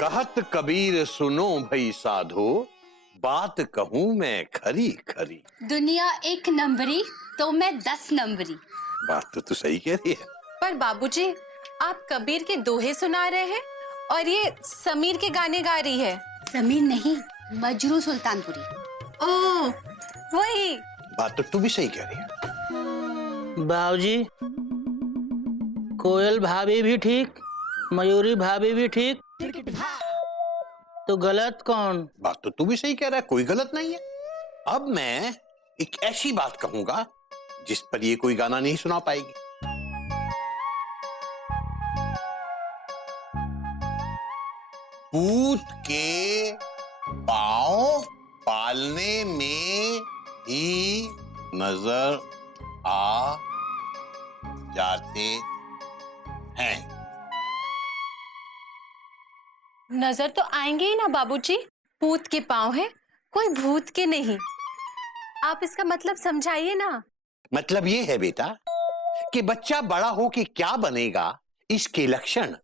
कहत कबीर सुनो भई साधो, बात कहूं मैं खरी खरी। दुनिया एक नंबरी तो मैं 10 नंबरी। बात तो तू सही कह रही है। पर बाबूजी, आप कबीर के दोहे सुना रहे हैं और ये समीर के गाने गा रही है। समीर नहीं, मजरू सुल्तानपुरी। ओह, वही। बात तो तू भी सही कह रही है। बाबूजी, कोयल भाभी भी ठीक, मयूरी भाभी भी ठीक, तो गलत कौन? बात तो तू भी सही कह रहा है, कोई गलत नहीं है। अब मैं एक ऐसी बात कहूंगा जिस पर ये कोई गाना नहीं सुना पाएगी। पूत के पांव पालने में ही नजर आ जाते हैं। नजर तो आएंगे ही ना बाबूजी, पूत के पाँव है, कोई भूत के नहीं। आप इसका मतलब समझाइए ना। मतलब ये है बेटा कि बच्चा बड़ा हो के क्या बनेगा, इसके लक्षण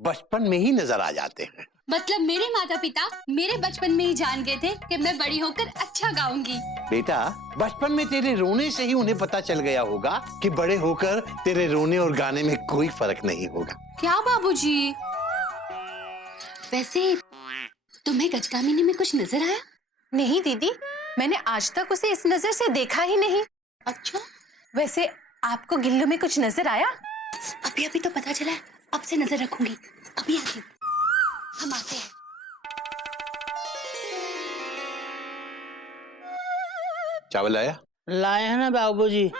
बचपन में ही नजर आ जाते हैं। मतलब मेरे माता पिता मेरे बचपन में ही जान गए थे कि मैं बड़ी होकर अच्छा गाऊंगी। बेटा, बचपन में तेरे रोने से ही उन्हें पता चल गया होगा कि बड़े होकर तेरे रोने और गाने में कोई फर्क नहीं होगा। क्या बाबूजी? वैसे तुम्हें गजकामिनी में कुछ नजर आया? नहीं दीदी, मैंने आज तक उसे इस नजर से देखा ही नहीं। अच्छा, वैसे आपको गिल्लू में कुछ नजर आया? अभी अभी तो पता चला है, अब से नजर रखूंगी। अभी आती हूँ, हम आते हैं। चावल आया? लाए हैं ना बाबूजी।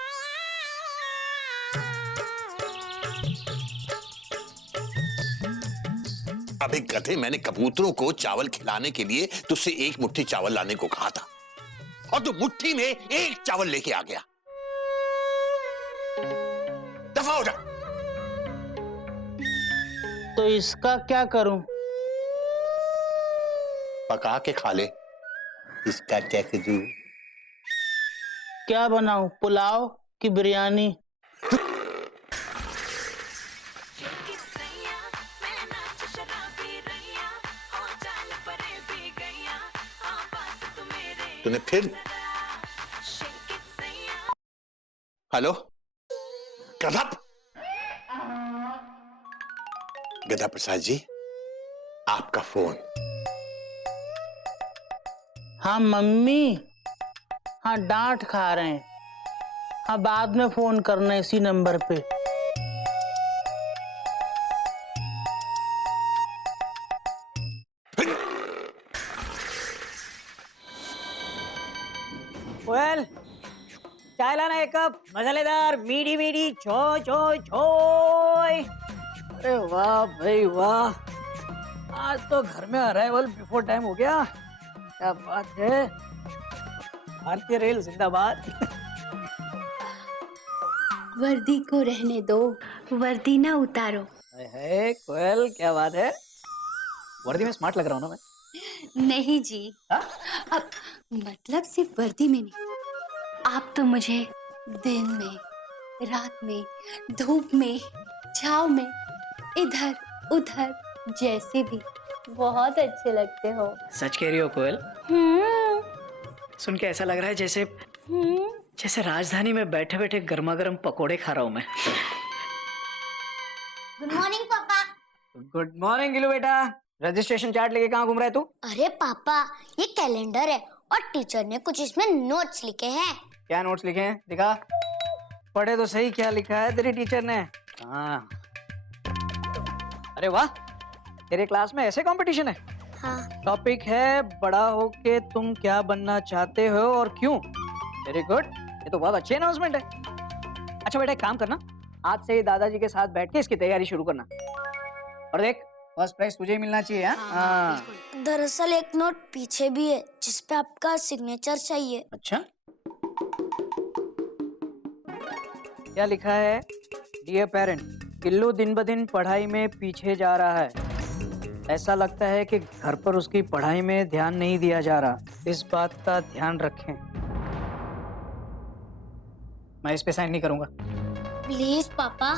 अबे गधे, मैंने कबूतरों को चावल खिलाने के लिए तुझसे एक मुट्ठी चावल लाने को कहा था और तू मुट्ठी में एक चावल लेके आ गया। दफा हो जा। तो इसका क्या करूं? पका के खा ले। इसका क्या करूं? क्या बनाऊं, पुलाव की बिरयानी? तूने फिर? हेलो गधा, गधा प्रसाद जी, आपका फोन। हाँ मम्मी, हाँ डांट खा रहे हैं। हाँ बाद में फोन करना इसी नंबर पे। कोयल, चाय लाना एक कप, मसालेदार, मीठी मीठी, छो छो छो। अरे वाह भाई वाह, आज तो घर में अराइवल बिफोर टाइम हो गया। क्या बात है, भारतीय रेल जिंदाबाद। वर्दी को रहने दो, वर्दी ना उतारो। है कोयल, क्या बात है, वर्दी में स्मार्ट लग रहा हूँ ना मैं? नहीं जी, अब मतलब सिर्फ वर्दी में नहीं, आप तो मुझे दिन में, रात में, धूप में, छाव में, इधर उधर जैसे भी बहुत अच्छे लगते हो। सच कह रही हो कोयल? सुन के ऐसा लग रहा है जैसे जैसे राजधानी में बैठे बैठे गर्मा गर्म पकोड़े खा रहा हूँ मैं। गुड मॉर्निंग पापा। गुड मॉर्निंग गिलू बेटा। रजिस्ट्रेशन चार्ट लेके कहाँ घूम रहा है तू? अरे पापा, ये कैलेंडर है और टीचर ने कुछ इसमें नोट्स लिखे हैं। क्या नोट्स लिखे हैं, दिखा। पढ़े तो सही, क्या लिखा है तेरी टीचर ने? हाँ, अरे वाह, तेरे क्लास में ऐसे कंपटीशन है? हाँ। टॉपिक है बड़ा होके तुम क्या बनना चाहते हो और क्यों। वेरी गुड, ये तो बहुत अच्छी अनाउंसमेंट है। अच्छा बेटा, एक काम करना, आज से ही दादाजी के साथ बैठ के इसकी तैयारी शुरू करना। और देख, फर्स्ट प्राइज तुझे ही मिलना चाहिए। हाँ, दरअसल एक नोट पीछे भी है जिसपे आपका सिग्नेचर चाहिए। अच्छा, क्या लिखा है? डियर पेरेंट, गिल्लू दिन ब दिन पढ़ाई में पीछे जा रहा है। ऐसा लगता है कि घर पर उसकी पढ़ाई में ध्यान नहीं दिया जा रहा। इस बात का ध्यान रखें। मैं इस पे साइन नहीं करूंगा। प्लीज पापा।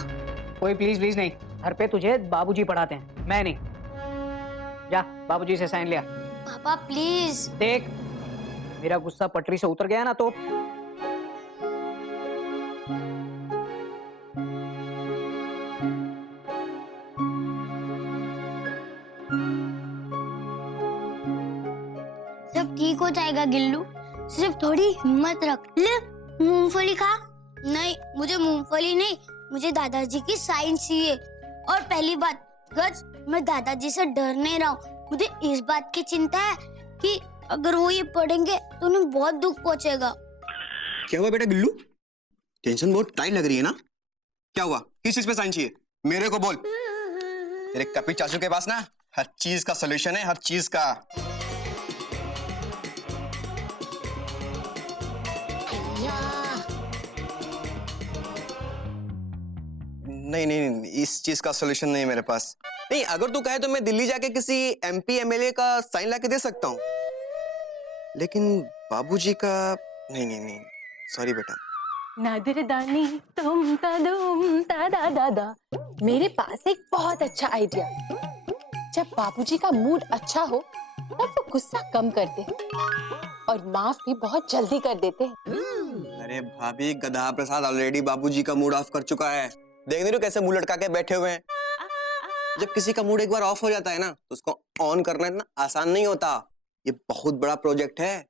कोई प्लीज प्लीज नहीं, घर पे तुझे बाबूजी पढ़ाते हैं, मैं नहीं। जा बाबूजी से साइन लिया। पापा प्लीज। देख मेरा गुस्सा पटरी से उतर गया ना तो सब ठीक हो जाएगा गिल्लू, सिर्फ थोड़ी हिम्मत रख। ले मूंगफली खा। नहीं मुझे मूंगफली नहीं, मुझे दादाजी की साइन चाहिए। और पहली बात गज, मैं दादाजी से डर नहीं रहा हूँ। मुझे इस बात की चिंता है कि अगर वो ये पढ़ेंगे तो उन्हें बहुत दुख पहुंचेगा। क्या हुआ बेटा गिल्लू? टेंशन बहुत टाइट लग रही है ना? क्या हुआ? किस चीज पे साइन चाहिए? मेरे को बोल। तेरे कपी चाचू के पास ना हर चीज का सॉल्यूशन है, हर चीज का। नहीं नहीं नहीं, इस चीज का सॉल्यूशन नहीं है मेरे पास। नहीं, अगर तू कहे तो मैं दिल्ली जाके किसी एमपी एमएलए का साइन लाके दे सकता हूँ, लेकिन बाबूजी का नहीं नहीं नहीं, सॉरी बेटा। नादिर दानी तुम तदुम ता दा। मेरे पास एक बहुत अच्छा आइडिया। जब बाबूजी का मूड अच्छा हो तब वो गुस्सा कम करते हैं और माफ भी बहुत जल्दी कर देते हैं। अरे भाभी, गधा प्रसाद ऑलरेडी बाबूजी का मूड ऑफ कर चुका है। देख नहीं रहे कैसे मुंह लटका के बैठे हुए हैं। जब किसी का मूड एक बार ऑफ हो जाता है ना तो उसको ऑन करना इतना आसान नहीं होता। ये बहुत बड़ा प्रोजेक्ट है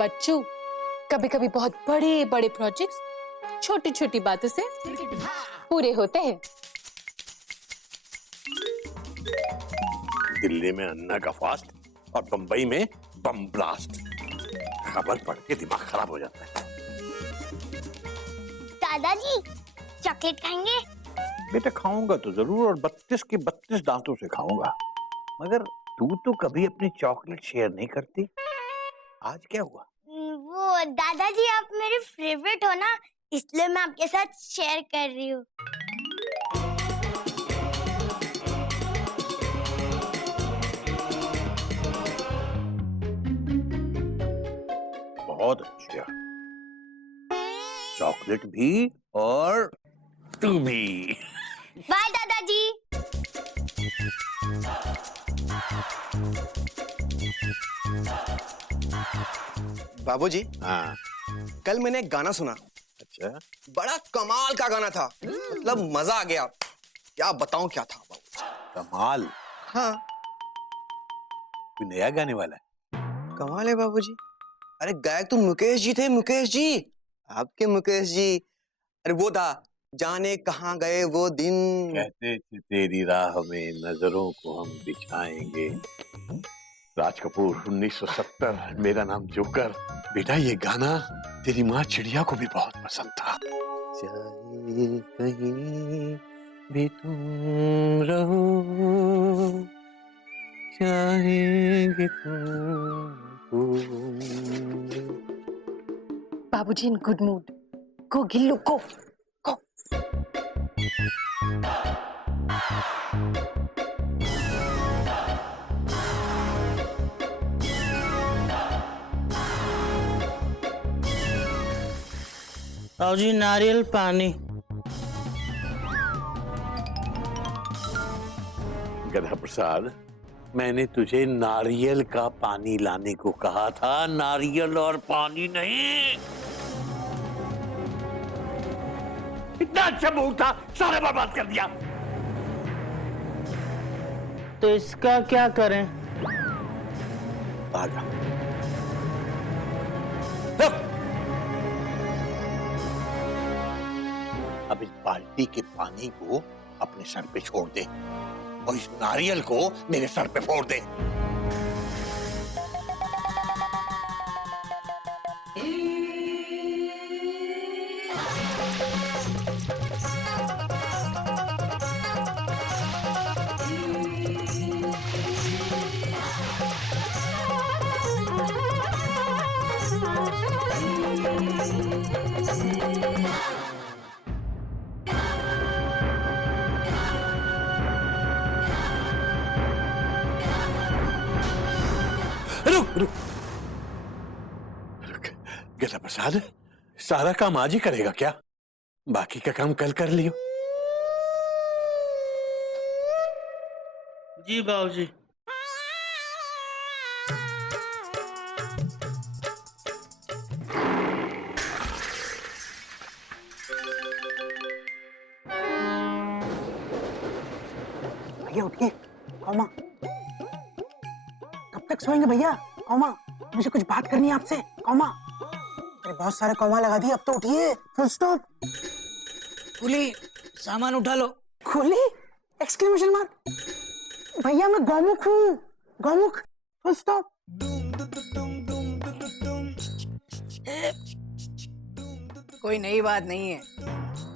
बच्चू। कभी कभी बहुत बड़े बड़े प्रोजेक्ट्स छोटी छोटी बातों से पूरे होते हैं। दिल्ली में अन्ना का फास्ट और बंबई में बम ब्लास्ट। खबर पढ़ के दिमाग खराब हो जाता है। दादाजी चॉकलेट खाएंगे? बेटा खाऊंगा तो जरूर, और 32 के 32 दांतों से खाऊंगा। मगर तू तो कभी अपनी चॉकलेट शेयर नहीं करती, आज क्या हुआ? वो दादाजी आप मेरे फेवरेट हो ना, इसलिए मैं आपके साथ शेयर कर रही हूँ। बहुत अच्छा, चॉकलेट भी और तू भी। बाय दादाजी। बाबूजी। हाँ। कल मैंने एक गाना सुना। अच्छा। बड़ा कमाल का गाना था, मतलब मजा आ गया। क्या बताऊं क्या था बाबूजी। कमाल? हाँ कोई नया गाने वाला है? कमाल है बाबूजी। अरे गायक तो मुकेश जी थे, मुकेश जी, आपके मुकेश जी। अरे वो था, जाने कहाँ गए वो दिन। कहते थे तेरी राह में नजरों को हम बिछाएंगे। राज कपूर, 1970, मेरा नाम जोकर। बेटा ये गाना तेरी माँ चिड़िया को भी बहुत पसंद था। चाहे कहीं भी तुम रहो, चाहेंगे तुमको। बाबूजी इन गुड मूड। गो गिल्लू गो। बाबूजी नारियल पानी। गधा प्रसाद, मैंने तुझे नारियल का पानी लाने को कहा था, नारियल और पानी नहीं। इतना अच्छा मूड था, सारा बर्बाद कर दिया। तो इसका क्या करें? आजा। अब इस बाल्टी के पानी को अपने सर पे छोड़ दे और इस नारियल को मेरे सर पे फोड़ दे। रुक रुक रुक। गधा प्रसाद, सारा काम आज ही करेगा क्या? बाकी का काम कल कर लियो। जी बाबूजी। भैया उठिए। कौमा, कब तक सोएंगे भैया? कौमा, मुझे कुछ बात करनी है आपसे। कौमा, अरे बहुत सारे कौमा लगा दिए, अब तो उठिए। Full stop. कुली, सामान उठा लो। खुली एक्सक्लेमेशन मार्क। भैया मैं गौमुख हूँ, गौमुख। Full stop. कोई नई बात नहीं है,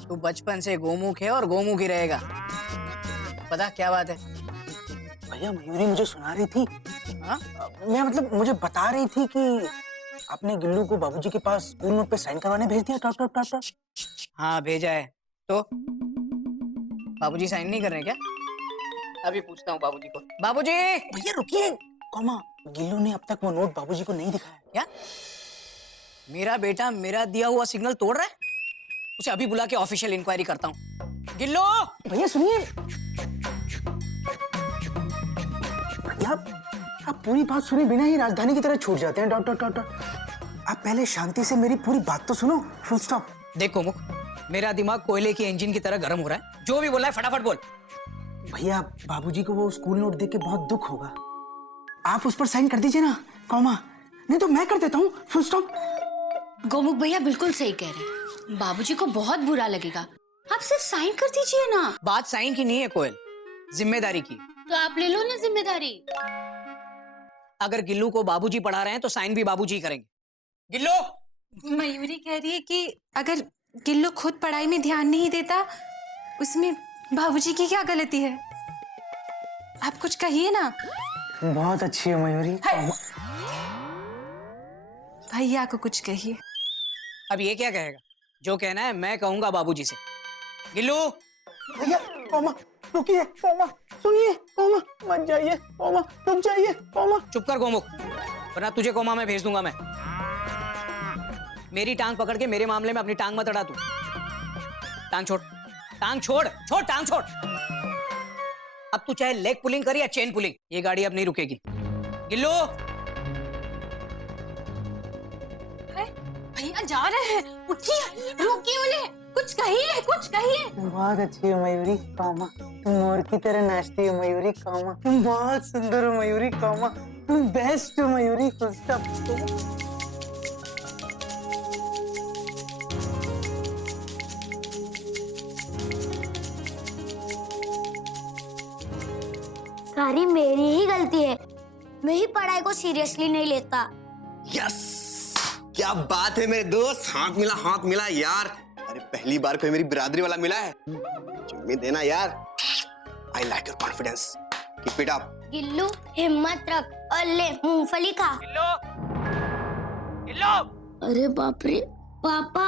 तू बचपन से गोमुख है और गोमुख ही रहेगा। पता क्या बात है? भैया मयूरी मुझे सुना रही थी। हाँ? मैं मतलब मुझे बता रही थी कि आपने गिल्लू को बाबूजी के पास स्कूल नोट पे साइन करवाने भेज दिया। Taught taught taught taught. हाँ भेजा है। तो बाबूजी साइन नहीं कर रहे क्या? अभी पूछता हूँ बाबूजी को। बाबूजी! भैया रुकिए। कौमा, गिल्लू ने अब तक वो नोट बाबूजी को नहीं दिखाया। क्या? मेरा बेटा मेरा दिया हुआ सिग्नल तोड़ रहा है? उसे अभी बुला के ऑफिशियल इंक्वायरी करता हूँ। गिल्लो! भैया सुनिए। भैया आप पूरी बात सुने बिना ही राजधानी की तरह छूट जाते हैं। Dot dot dot dot. आप पहले शांति से मेरी पूरी बात तो सुनो। Full stop. देखो मुख, मेरा दिमाग कोयले की इंजन की तरह गर्म हो रहा है। जो भी बोला है फटाफट बोल। भैया बाबूजी को वो स्कूल नोट देख के बहुत दुख होगा, आप उस पर साइन कर दीजिए ना। कौमा, नहीं तो मैं कर देता हूँ। Full stop. गोमुख भैया बिल्कुल सही कह रहे हैं, बाबूजी को बहुत बुरा लगेगा। आप सिर्फ साइन कर दीजिए ना। बात साइन की नहीं है कोयल, जिम्मेदारी की। तो आप ले लो ना जिम्मेदारी। अगर गिल्लू को बाबूजी पढ़ा रहे हैं तो साइन भी बाबूजी ही करेंगे। गिल्लू! मयूरी कह रही है कि अगर गिल्लू खुद पढ़ाई में ध्यान नहीं देता, उसमें बाबूजी की क्या गलती है? आप कुछ कहिए ना। बहुत अच्छी है मयूरी। भैया को कुछ कहिए। अब ये क्या कहेगा? जो कहना है मैं कहूंगा बाबूजी से। गिल्लू! भैया कौमा रुकिए। कौमा सुनिए। कौमा मत जाइए। कौमा रुक जाइए। कौमा। चुप कर गोमुख, वरना तुझे कोमा में भेज दूंगा मैं। मेरी टांग पकड़ के मेरे मामले में अपनी टांग मत अड़ा तू। टांग छोड़, टांग छोड़, छोड़ टांग छोड़। अब तू चाहे लेग पुलिंग कर या चेन पुलिंग, ये गाड़ी अब नहीं रुकेगी। गिल्लू! भैया जा रहे हैं, उठिए, रोकिए उन्हें। कुछ कहिए, कुछ कहिए। बहुत अच्छी है मयूरी। कौमा, तुम मोर की तरह नाचती हो मयूरी। कौमा, तुम बहुत सुंदर हो मयूरी। कौमा, तुम बेस्ट हो मयूरी। Full stop. सारी मेरी ही गलती है, मैं ही पढ़ाई को सीरियसली नहीं लेता। यस, क्या बात है मेरे दोस्त। हाथ मिला, हाथ मिला यार। अरे पहली बार कोई मेरी बिरादरी वाला मिला है। चुम्मी देना यार। I like your confidence, keep it up. Gillu हिम्मत रख और ले मूंगफली खा। गिल्लू! गिल्लू! अरे बाप रे पापा।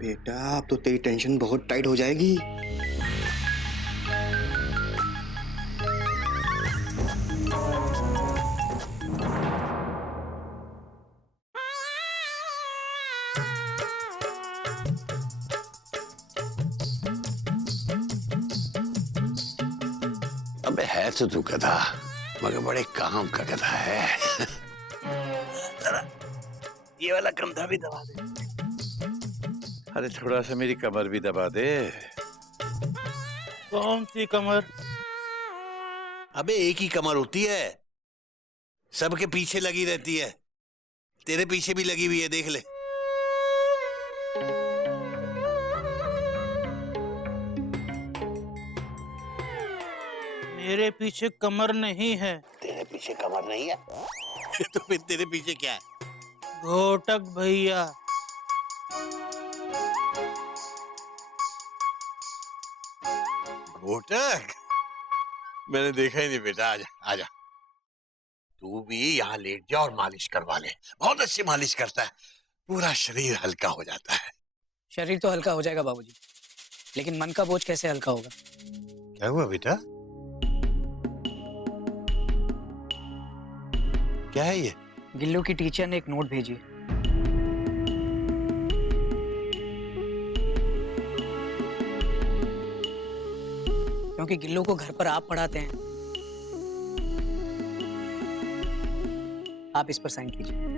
बेटा अब तो तेरी टेंशन बहुत टाइट हो जाएगी। अबे है तो तू गधा, मगर बड़े काम का गधा है। ये वाला कंधा भी दबा दे। अरे थोड़ा सा मेरी कमर भी दबा दे। कौन सी कमर? अबे एक ही कमर होती है, सबके पीछे लगी रहती है। तेरे पीछे भी लगी हुई है, देख ले। मेरे पीछे कमर नहीं है। तेरे पीछे कमर नहीं है तो फिर तेरे पीछे क्या है? घोटक भैया। घोटक? मैंने देखा ही नहीं बेटा। आजा आजा, तू भी यहाँ लेट जा और मालिश करवा ले। बहुत अच्छी मालिश करता है, पूरा शरीर हल्का हो जाता है। शरीर तो हल्का हो जाएगा बाबूजी, लेकिन मन का बोझ कैसे हल्का होगा? क्या हुआ बेटा? क्या है ये? गिल्लू की टीचर ने एक नोट भेजी। क्योंकि गिल्लू को घर पर आप पढ़ाते हैं, आप इस पर साइन कीजिए।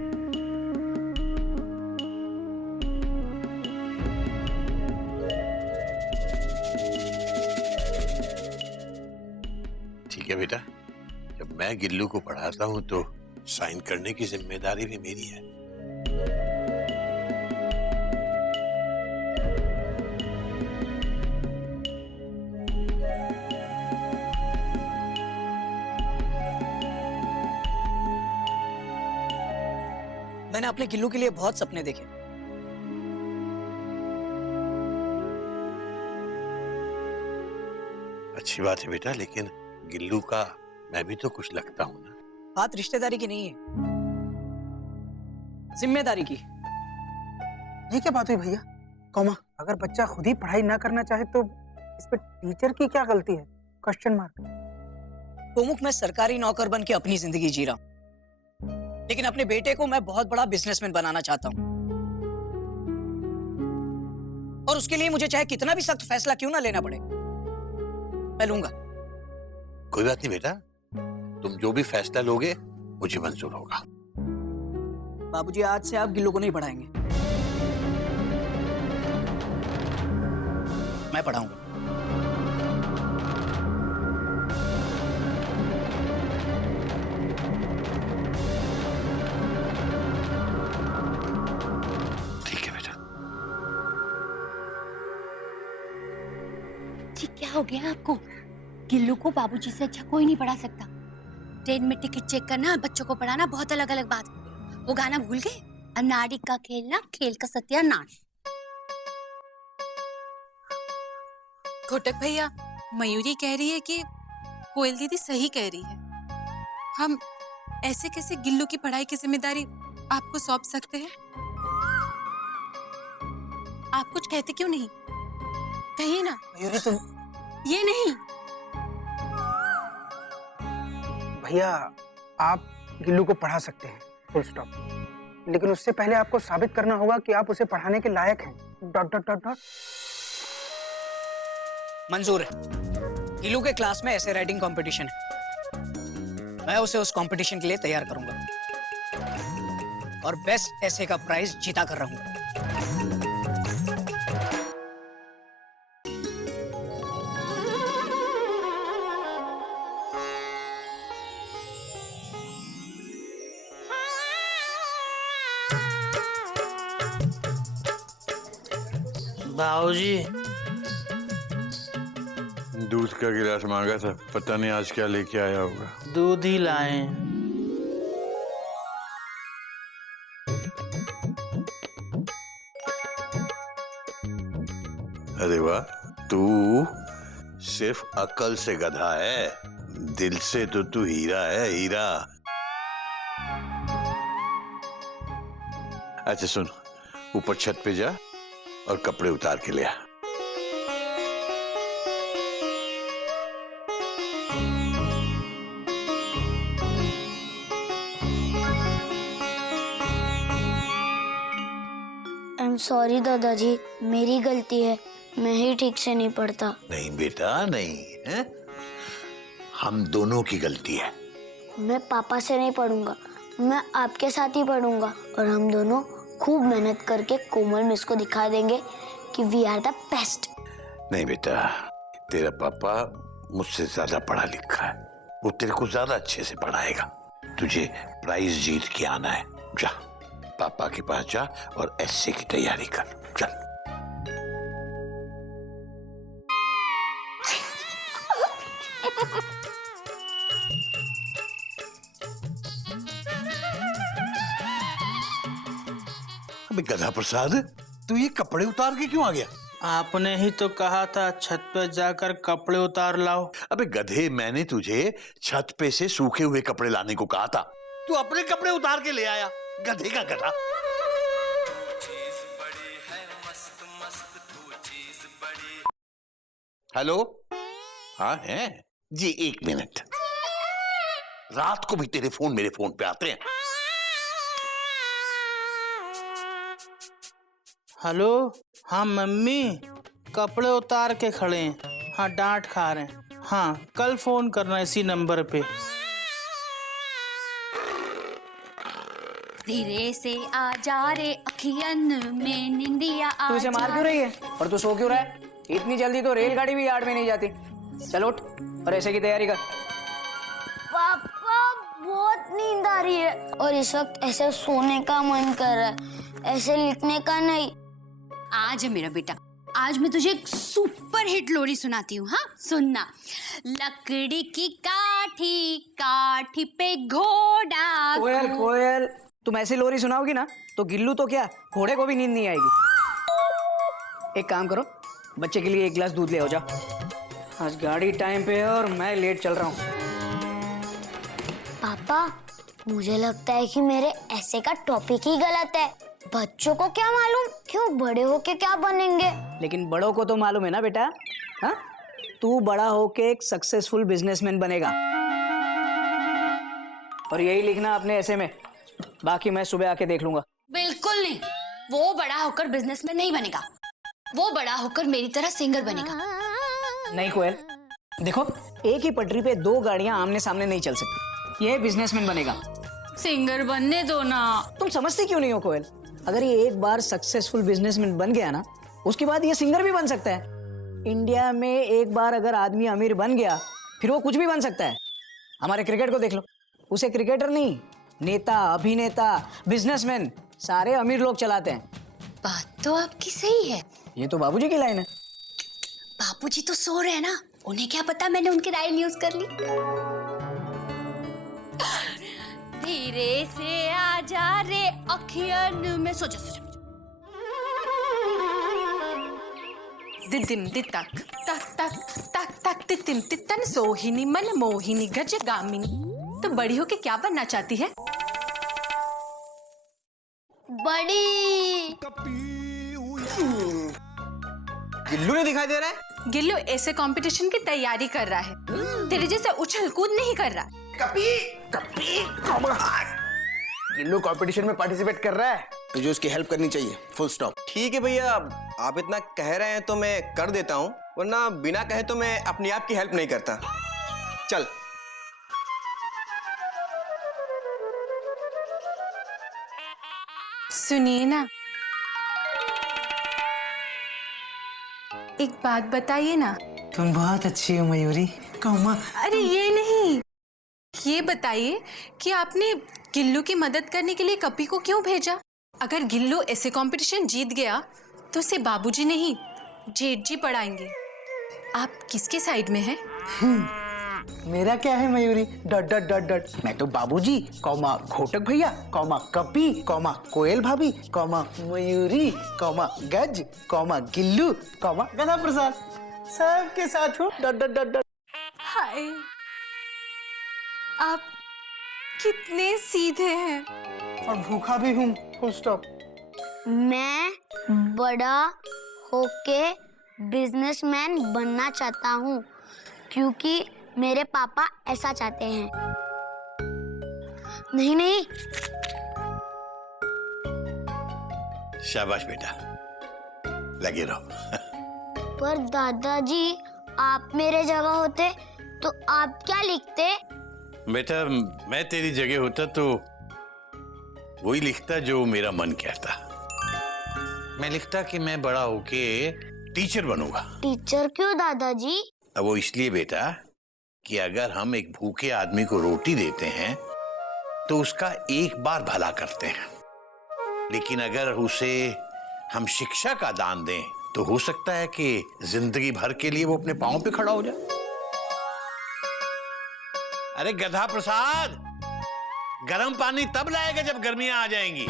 ठीक है बेटा, जब मैं गिल्लू को पढ़ाता हूँ तो साइन करने की जिम्मेदारी भी मेरी है। मैंने अपने गिल्लू के लिए बहुत सपने देखे। अच्छी बात है बेटा, लेकिन गिल्लू का मैं भी तो कुछ लगता हूँ ना। बात रिश्तेदारी की नहीं है, जिम्मेदारी की। ये क्या बात हुई भैया? कौमा, अगर बच्चा खुद ही पढ़ाई ना करना चाहे तो इस पे टीचर की क्या गलती है? Question mark. कोमुख, मैं सरकारी नौकर बन के अपनी जिंदगी जी रहा हूं, लेकिन अपने बेटे को मैं बहुत बड़ा बिजनेसमैन बनाना चाहता हूं। और उसके लिए मुझे चाहे कितना भी सख्त फैसला क्यों ना लेना पड़े, मैं लूंगा। कोई बात नहीं बेटा, तुम जो भी फैसला लोगे मुझे मंजूर होगा। बाबूजी, आज से आप गिल्लू को नहीं पढ़ाएंगे, मैं पढ़ाऊंगा। ठीक है बेटा। जी क्या हो गया आपको? गिल्लू को बाबूजी से अच्छा कोई नहीं पढ़ा सकता। ट्रेन में टिकट चेक करना और बच्चों को पढ़ाना बहुत अलग अलग बात है। वो गाना भूल गए? अनाड़ी का खेलना खेल का सत्यानाश। घोटक भैया, मयूरी कह रही है कि कोयल दीदी सही कह रही है। हम ऐसे कैसे गिल्लू की पढ़ाई की जिम्मेदारी आपको सौंप सकते हैं? आप कुछ कहते क्यों नहीं? कहिए ना। मयूरी तुम। ये नहीं। भैया, आप गिल्लू को पढ़ा सकते हैं, फुल स्टॉप। लेकिन उससे पहले आपको साबित करना होगा कि आप उसे पढ़ाने के लायक हैं। Dot dot dot dot. मंजूर है। गिल्लू के क्लास में ऐसे राइटिंग कंपटीशन है, मैं उसे उस कंपटीशन के लिए तैयार करूंगा और बेस्ट ऐसे का प्राइज जीता कर रहूंगा। बाबूजी, दूध का गिलास मांगा था, पता नहीं आज क्या लेके आया होगा। दूध ही लाए। अरे वाह, तू सिर्फ अकल से गधा है, दिल से तो तू हीरा है, हीरा। अच्छा सुन, ऊपर छत पे जा और कपड़े उतार के ले आ। आई एम सॉरी दादाजी, मेरी गलती है, मैं ही ठीक से नहीं पढ़ता। नहीं बेटा नहीं है, हम दोनों की गलती है। मैं पापा से नहीं पढ़ूंगा, मैं आपके साथ ही पढ़ूंगा और हम दोनों खूब मेहनत करके कोमल मिस को दिखा देंगे कि वी आर द बेस्ट। नहीं बेटा, तेरा पापा मुझसे ज्यादा पढ़ा लिखा है, वो तेरे को ज्यादा अच्छे से पढ़ाएगा। तुझे प्राइज जीत के आना है, जा पापा के पास जा और एसए की तैयारी कर, चल। अबे गधा प्रसाद, तू ये कपड़े उतार के क्यों आ गया? आपने ही तो कहा था छत पे जाकर कपड़े उतार लाओ। अबे गधे, मैंने तुझे छत पे से सूखे हुए कपड़े लाने को कहा था, तू अपने कपड़े उतार के ले आया, गधे का गधा। हेलो, हाँ है जी, 1 मिनट। रात को भी तेरे फोन मेरे फोन पे आते हैं। हेलो, हाँ मम्मी, कपड़े उतार के खड़े हैं। हाँ, डांट खा रहे हैं। हाँ, कल फोन करना इसी नंबर पे। धीरे से आ जा रे अखियन में निंदिया आ तू इसे मार क्यों रही है और तू सो क्यों रहा है? इतनी जल्दी तो रेलगाड़ी भी यार्ड में नहीं जाती। चल उठ और ऐसे की तैयारी कर। पापा बहुत नींद आ रही है और इस वक्त ऐसे सोने का मन कर रहा है, ऐसे लिखने का नहीं। आज है मेरा बेटा, आज मैं तुझे एक सुपर हिट लोरी सुनाती हूँ। हाँ सुनना। लकड़ी की काठी, काठी पे घोड़ा। कोयल कोयल, तुम ऐसी लोरी सुनाओगी ना तो गिल्लू तो क्या, घोड़े को भी नींद नहीं आएगी। एक काम करो, बच्चे के लिए एक गिलास दूध ले आओ जाओ। आज गाड़ी टाइम पे है और मैं लेट चल रहा हूँ। पापा मुझे लगता है कि मेरे ऐसे का टॉपिक ही गलत है। बच्चों को क्या मालूम क्यों बड़े होके क्या बनेंगे। लेकिन बड़ों को तो मालूम है ना बेटा। हाँ, तू बड़ा होके एक सक्सेसफुल बिजनेसमैन बनेगा और यही लिखना अपने ऐसे में। बाकी मैं सुबह आके देख लूंगा। बिल्कुल नहीं, वो बड़ा होकर बिजनेसमैन नहीं बनेगा, वो बड़ा होकर मेरी तरह सिंगर बनेगा। नहीं कोयल, देखो एक ही पटरी पे दो गाड़ियां आमने सामने नहीं चल सकती। ये बिजनेसमैन बनेगा। सिंगर बनने दो ना। तुम समझते क्यों नहीं हो कोयल? अगर ये एक बार सक्सेसफुल बिजनेसमैन बन गया ना, उसके बाद ये सिंगर भी बन सकता है। इंडिया में एक बार अगर आदमी अमीर बन गया फिर वो कुछ भी बन सकता है। हमारे क्रिकेट को देख लो, उसे क्रिकेटर नहीं, नेता, अभिनेता, बिजनेसमैन सारे अमीर लोग चलाते हैं। बात तो आपकी सही है। ये तो बाबूजी की लाइन है। बापूजी तो सो रहे हैं ना, उन्हें क्या पता मैंने उनकी लाइन यूज कर ली। धीरे से आजा रे अखियन में, सोचा सोचा। दिदिम दितक तक तक तक तक तितिम तितन सोहिनी मन मोहिनी गज गामिनी। तो बड़ी होके क्या बनना चाहती है? बड़ी। गिल्लू नहीं दिखाई दे रहा है? गिल्लू ऐसे कंपटीशन की तैयारी कर रहा है, तेरे जैसे उछल कूद नहीं कर रहा। गिल्लू कंपटीशन में पार्टिसिपेट कर रहा है, तुझे उसकी हेल्प करनी चाहिए। Full stop. ठीक है भैया, आप इतना कह रहे हैं तो मैं कर देता हूँ, वरना बिना कहे तो मैं अपने आप की हेल्प नहीं करता। चल। सुनिए ना, एक बात बताइए ना। तुम बहुत अच्छी हो मयूरी। कौमा अरे ये नहीं, ये बताइए कि आपने गिल्लू की मदद करने के लिए कपी को क्यों भेजा? अगर गिल्लू ऐसे कंपटीशन जीत गया तो उसे बाबूजी नहीं जेठ जी पढ़ाएंगे। आप किसके साइड में हैं? मेरा क्या है Mayuri? Dot dot dot dot. मैं तो बाबूजी कौमा घोटक भैया कौमा कपी कौमा कोयल भाभी कौमा मयूरी कौमा गज कौमा गिल्लू कौमा गधा प्रसाद सबके साथ हूँ। Dot dot dot dot. Hi, आप कितने सीधे हैं। और भूखा भी हूँ। Full stop. मैं बड़ा होके बिजनेसमैन बनना चाहता हूँ क्योंकि मेरे पापा ऐसा चाहते हैं। नहीं नहीं। शाबाश बेटा, लगे रहो। पर दादाजी, आप मेरे जगह होते तो आप क्या लिखते? बेटा मैं तेरी जगह होता तो वही लिखता जो मेरा मन कहता। मैं लिखता कि मैं बड़ा होके टीचर बनूंगा। टीचर क्यों दादाजी? अब वो इसलिए बेटा कि अगर हम एक भूखे आदमी को रोटी देते हैं तो उसका एक बार भला करते हैं, लेकिन अगर उसे हम शिक्षा का दान दें तो हो सकता है कि जिंदगी भर के लिए वो अपने पांव पे खड़ा हो जाए। अरे गधा प्रसाद, गर्म पानी तब लाएगा जब गर्मियां आ जाएंगी।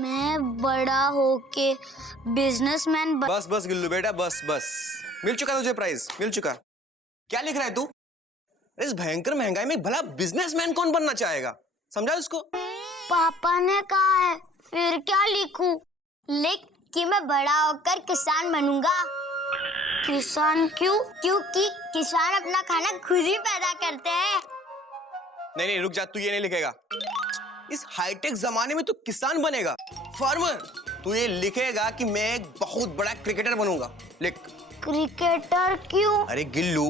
मैं बड़ा होके बिजनेसमैन बस बस गिल्लू बेटा, बस बस। मिल चुका तुझे प्राइज, मिल चुका। क्या लिख रहा है तू? इस भयंकर महंगाई में भला बिजनेसमैन कौन बनना चाहेगा? समझा उसको? पापा ने कहा है, फिर क्या लिखूं? लिख कि मैं बड़ा होकर किसान बनूंगा। किसान क्यों? क्योंकि किसान अपना खाना खुद ही पैदा करते हैं। नहीं नहीं रुक जा, तू ये नहीं लिखेगा। इस हाईटेक जमाने में तू किसान बनेगा, फार्मर। तू ये लिखेगा कि मैं एक बहुत बड़ा क्रिकेटर बनूंगा। लिख। क्रिकेटर क्यों? अरे गिल्लू,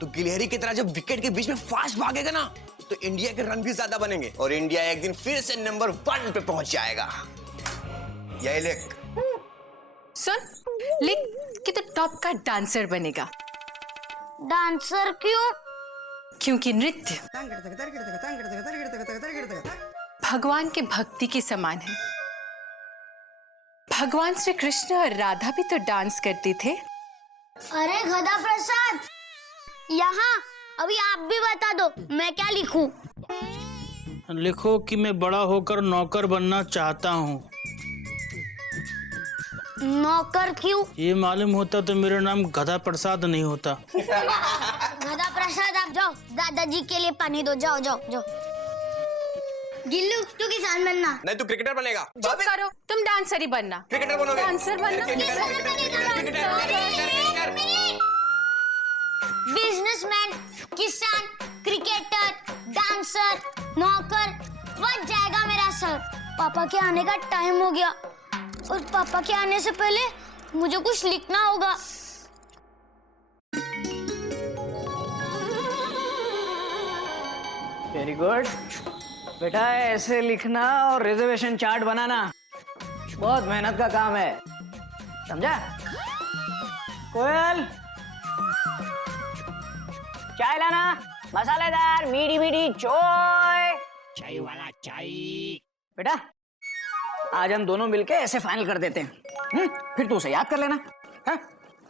तू गिलहरी की तरह जब विकेट के बीच में फास्ट भागेगा ना तो इंडिया के रन भी ज्यादा बनेंगे और इंडिया एक दिन फिर से नंबर 1 पे पहुंच जाएगा। यही लिख। सुन, लिख कि तो टॉप का डांसर बनेगा। डांसर क्यों? क्योंकि नृत्य भगवान के भक्ति के समान है। भगवान श्री कृष्ण और राधा भी तो डांस करते थे। अरे गधा प्रसाद, यहाँ अभी आप भी बता दो मैं क्या लिखूं? लिखो कि मैं बड़ा होकर नौकर बनना चाहता हूँ। नौकर क्यों? ये मालूम होता तो मेरा नाम गधा प्रसाद नहीं होता। गधा प्रसाद आप जाओ, दादाजी के लिए पानी दो, जाओ जाओ जाओ। गिल्लू तू किसान बनना। नहीं तू क्रिकेटर बनेगा। चुप करो, तुम डांसर ही बनना। क्रिकेटर बनोगे। डांसर बनना। बिजनेसमैन, किसान, क्रिकेटर, डांसर, नौकर, बच जाएगा मेरा सर। पापा के आने का टाइम हो गया और पापा के आने से पहले मुझे कुछ लिखना होगा। वेरी गुड बेटा, ऐसे लिखना और रिजर्वेशन चार्ट बनाना बहुत मेहनत का काम है, समझा? कोयल, चाय लाना, मसालेदार मीठी मीठी चाय। चाय वाला चाय। बेटा आज हम दोनों मिलके ऐसे फाइनल कर देते हैं। फिर तू उसे याद कर लेना। हाँ?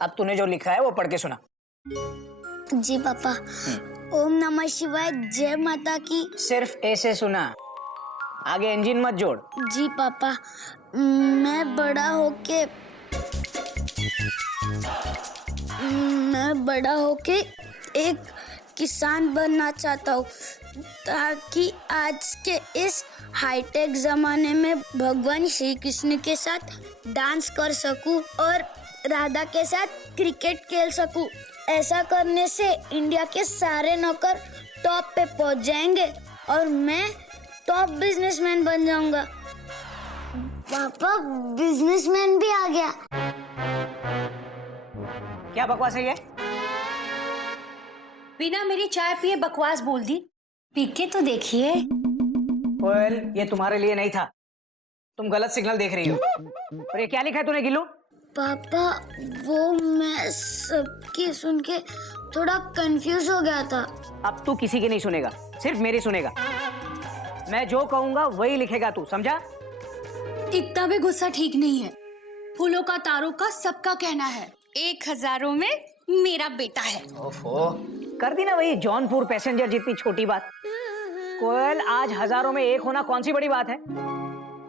अब तूने जो लिखा है वो पढ़ के सुना। जी पापा। ओम नमः शिवाय, जय माता की। सिर्फ ऐसे सुना, आगे इंजन मत जोड़। जी पापा, मैं बड़ा होके एक किसान बनना चाहता हूँ ताकि आज के इस हाईटेक जमाने में भगवान श्री कृष्ण के साथ डांस कर सकूं और राधा के साथ क्रिकेट खेल सकूं। ऐसा करने से इंडिया के सारे नौकर टॉप पे पहुंच जाएंगे और मैं टॉप बिजनेसमैन बन जाऊंगा। पापा बिजनेसमैन भी आ गया। क्या बकवास है ये? बिना मेरी चाय पिए बकवास बोल दी। पी के तो देखिए। कोयल, ये तुम्हारे लिए नहीं था, तुम गलत सिग्नल देख रही हो। और ये क्या लिखा है तूने गिल्लू? पापा वो मैं सबकी सुन के थोड़ा कंफ्यूज हो गया था। अब तू किसी की नहीं सुनेगा, सिर्फ मेरी सुनेगा। मैं जो कहूंगा वही लिखेगा तू, समझा? इतना भी गुस्सा ठीक नहीं है। फूलों का तारों का सबका कहना है, 1000 में मेरा बेटा है। ओफो, कर दी ना वही जौनपुर पैसेंजर जितनी छोटी बात। कोयल, आज 1000 में एक होना कौन सी बड़ी बात है?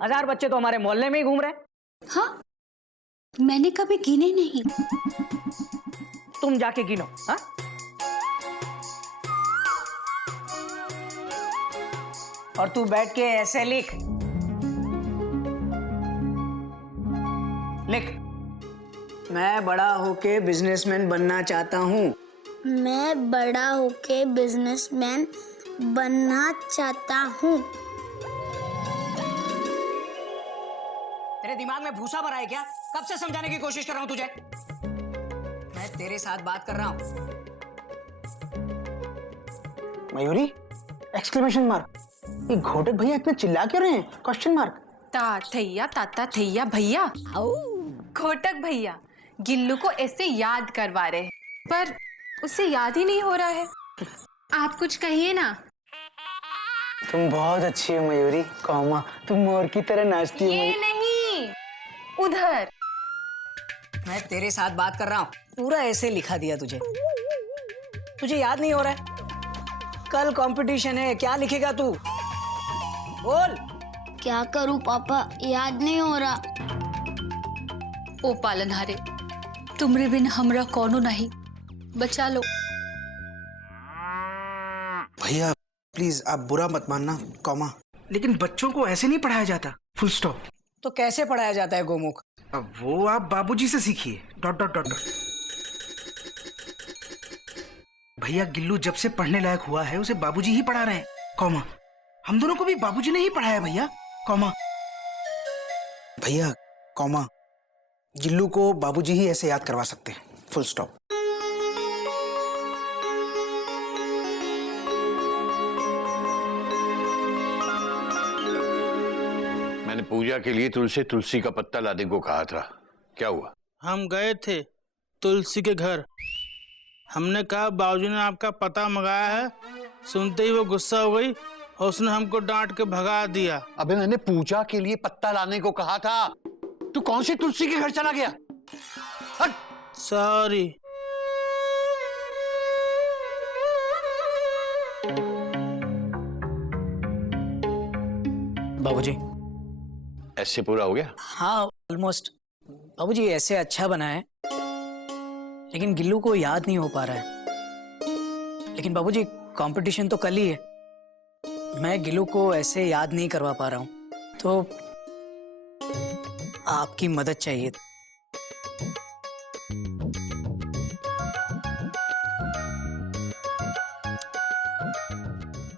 1000 बच्चे तो हमारे मोहल्ले में ही घूम रहे हैं। हाँ, मैंने कभी गिने नहीं। तुम जाके गिनो। हाँ? और तू बैठ के ऐसे लिख। मैं बड़ा होके बिजनेसमैन बनना चाहता हूँ। मैं बड़ा होके बिजनेसमैन बनना चाहता हूँ। तेरे दिमाग में भूसा भरा है क्या? कब से समझाने की कोशिश कर रहा हूँ तुझे। मैं तेरे साथ बात कर रहा हूँ। Mayuri, exclamation mark. ये घोटक भैया इतने चिल्ला क्यों रहे हैं? Question mark. ता थैया ताता थैया भैया। घोटक भैया गिल्लू को ऐसे याद करवा रहे हैं, पर उसे याद ही नहीं हो रहा है। आप कुछ कहिए ना। तुम बहुत अच्छी हो मयूरी, कौमा तुम मोर की तरह नाचती हो। ये नहीं, उधर। मैं तेरे साथ बात कर रहा हूँ। पूरा ऐसे लिखा दिया तुझे। तुझे याद नहीं हो रहा है? कल कंपटीशन है, क्या लिखेगा तू? बोल। क्या करूँ पापा, याद नहीं हो रहा। ओ पालनहारे, तुमरे बिन हमरा कौनो नहीं, बचा लो। भैया प्लीज आप बुरा मत मानना, कौमा लेकिन बच्चों को ऐसे नहीं पढ़ाया जाता। Full stop. तो कैसे पढ़ाया जाता है गोमुख? अब वो आप बाबूजी से सीखिए। Dot dot dot dot. भैया गिल्लू जब से पढ़ने लायक हुआ है उसे बाबूजी ही पढ़ा रहे हैं, कौमा हम दोनों को भी बाबूजी ने ही पढ़ाया भैया, कौमा भैया कौमा गिल्लू को बाबूजी ही ऐसे याद करवा सकते हैं। Full stop. मैंने पूजा के लिए तुलसी का पत्ता लाने को कहा था, क्या हुआ? हम गए थे तुलसी के घर, हमने कहा बाबूजी ने आपका पता मंगाया है, सुनते ही वो गुस्सा हो गई और उसने हमको डांट के भगा दिया। अबे मैंने पूजा के लिए पत्ता लाने को कहा था, तू कौन सी तुलसी के घर चला गया? हट! सॉरी। बाबूजी। ऐसे पूरा हो गया? हाँ ऑलमोस्ट। बाबूजी ऐसे अच्छा बना है, लेकिन गिल्लू को याद नहीं हो पा रहा है। लेकिन बाबूजी कंपटीशन तो कल ही है, मैं गिल्लू को ऐसे याद नहीं करवा पा रहा हूँ, तो आपकी मदद चाहिए।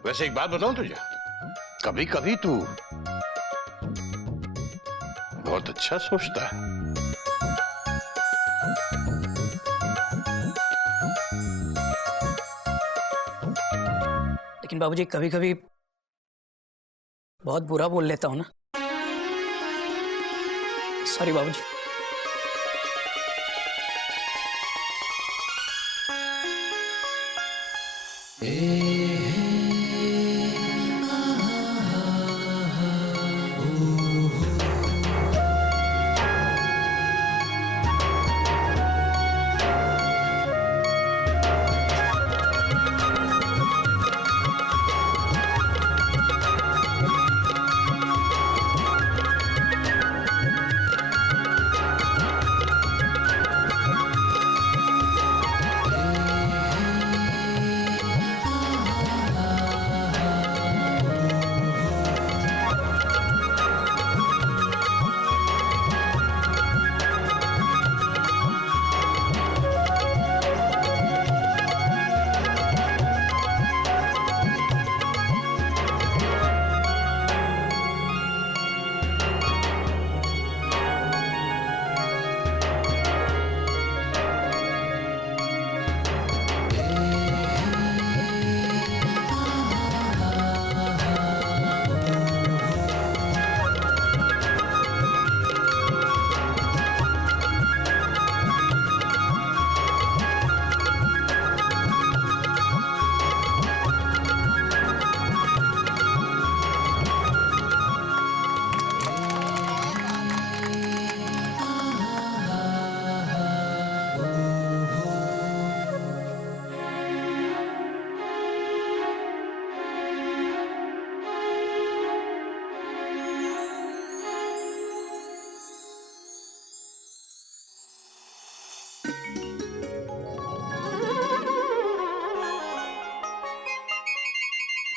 वैसे एक बात बताऊं तुझे, कभी कभी तू बहुत अच्छा सोचता है। लेकिन बाबूजी कभी कभी बहुत बुरा बोल लेता हूँ ना, सॉरी बाबूजी।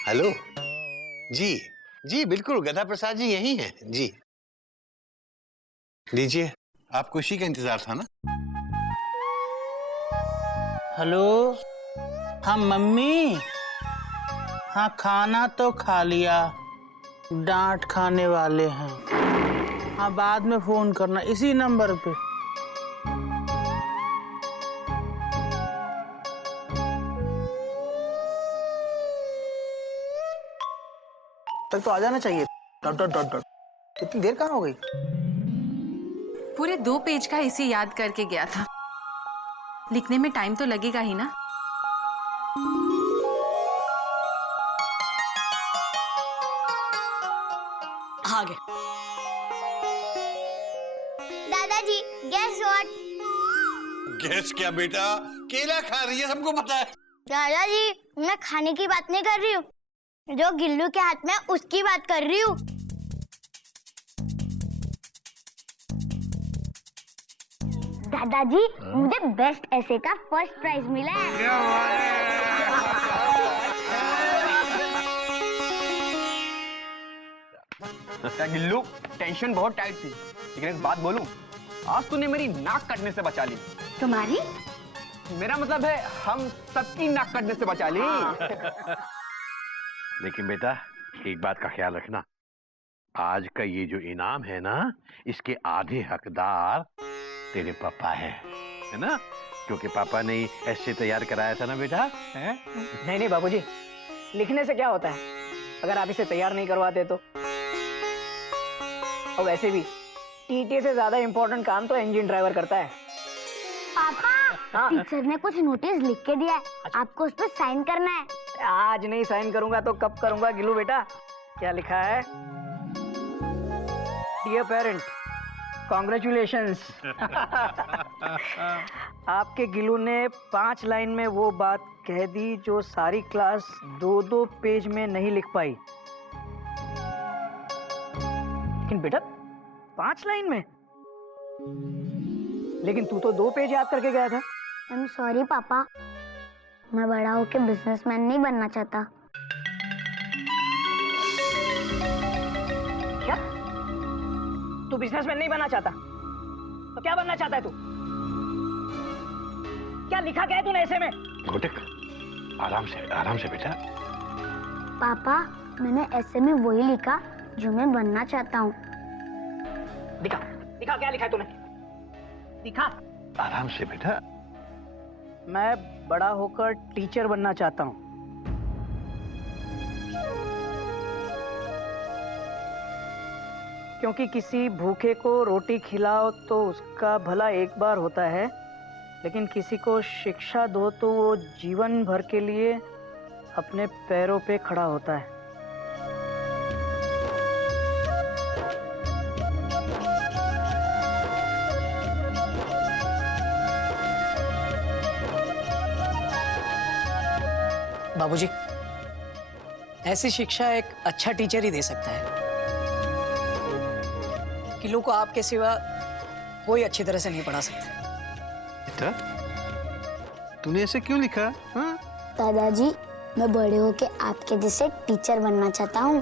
हेलो जी, जी बिल्कुल गधा प्रसाद जी यही हैं जी। लीजिए, आपको इसी का इंतजार था ना? हेलो, हाँ मम्मी। हाँ खाना तो खा लिया, डांट खाने वाले हैं। हाँ बाद में फोन करना इसी नंबर पे। तक तो आ जाना चाहिए। Dot dot dot dot. इतनी देर कहाँ हो गई? पूरे 2 पेज का इसे याद करके गया था। लिखने में टाइम तो लगेगा ही ना। आ गए। दादाजी गेस व्हाट? गैस क्या बेटा, केला खा रही है, सबको पता है। दादाजी मैं खाने की बात नहीं कर रही हूँ, जो गिल्लू के हाथ में उसकी बात कर रही हूँ। दादाजी मुझे बेस्ट ऐसे का फर्स्ट प्राइज मिला है। क्या गिल्लू, टेंशन बहुत टाइट थी, लेकिन एक बात बोलूं, आज तूने मेरी नाक कटने से बचा ली। तुम्हारी? मेरा मतलब है हम सबकी नाक कटने से बचा ली। लेकिन बेटा एक बात का ख्याल रखना, आज का ये जो इनाम है ना, इसके आधे हकदार तेरे पापा है ना? क्योंकि पापा ने ऐसे तैयार कराया था ना बेटा। नहीं नहीं बाबूजी, लिखने से क्या होता है अगर आप इसे तैयार नहीं करवाते तो। और वैसे भी टीटी से ज्यादा इंपॉर्टेंट काम तो इंजन ड्राइवर करता है। पापा टीचर ने कुछ नोटिस लिख के दिया है, आपको उस पर साइन करना है। आज नहीं साइन करूंगा तो कब करूंगा गिल्लू बेटा? क्या लिखा है? Dear parent, congratulations. आपके गिल्लू ने 5 लाइन में वो बात कह दी जो सारी क्लास 2-2 पेज में नहीं लिख पाई। लेकिन बेटा 5 लाइन में? लेकिन तू तो 2 पेज याद करके गया था। आई एम सॉरी पापा, मैं बड़ा होके बिजनेसमैन नहीं बनना चाहता। क्या? तू बिजनेसमैन नहीं बनना चाहता? तो क्या बनना चाहता है तू? क्या लिखा क्या है तूने ऐसे में? घोटक, आराम से बेटा। पापा, मैंने ऐसे में वही लिखा जो मैं बनना चाहता हूँ। दिखा दिखा क्या लिखा है तूने? दिखा। आराम से बेटा। मैं बड़ा होकर टीचर बनना चाहता हूँ। क्योंकि किसी भूखे को रोटी खिलाओ तो उसका भला एक बार होता है, लेकिन किसी को शिक्षा दो तो वो जीवन भर के लिए अपने पैरों पे खड़ा होता है। बाबूजी, ऐसी शिक्षा एक अच्छा टीचर ही दे सकता है। गिल्लू को आपके सिवा कोई अच्छी तरह से नहीं पढ़ा सकता। बेटा, तूने ऐसे क्यों लिखा? हाँ? दादाजी, मैं बड़े होके आपके जैसे टीचर बनना चाहता हूँ।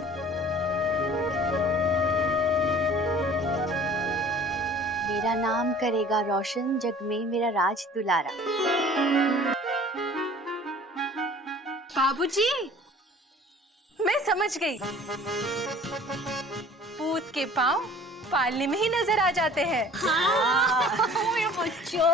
मेरा नाम करेगा रोशन जग में मेरा राज दुलारा। बाबूजी, मैं समझ गई। पूत के पाँव पालने में ही नजर आ जाते हैं। हाँ। मेरे बच्चों।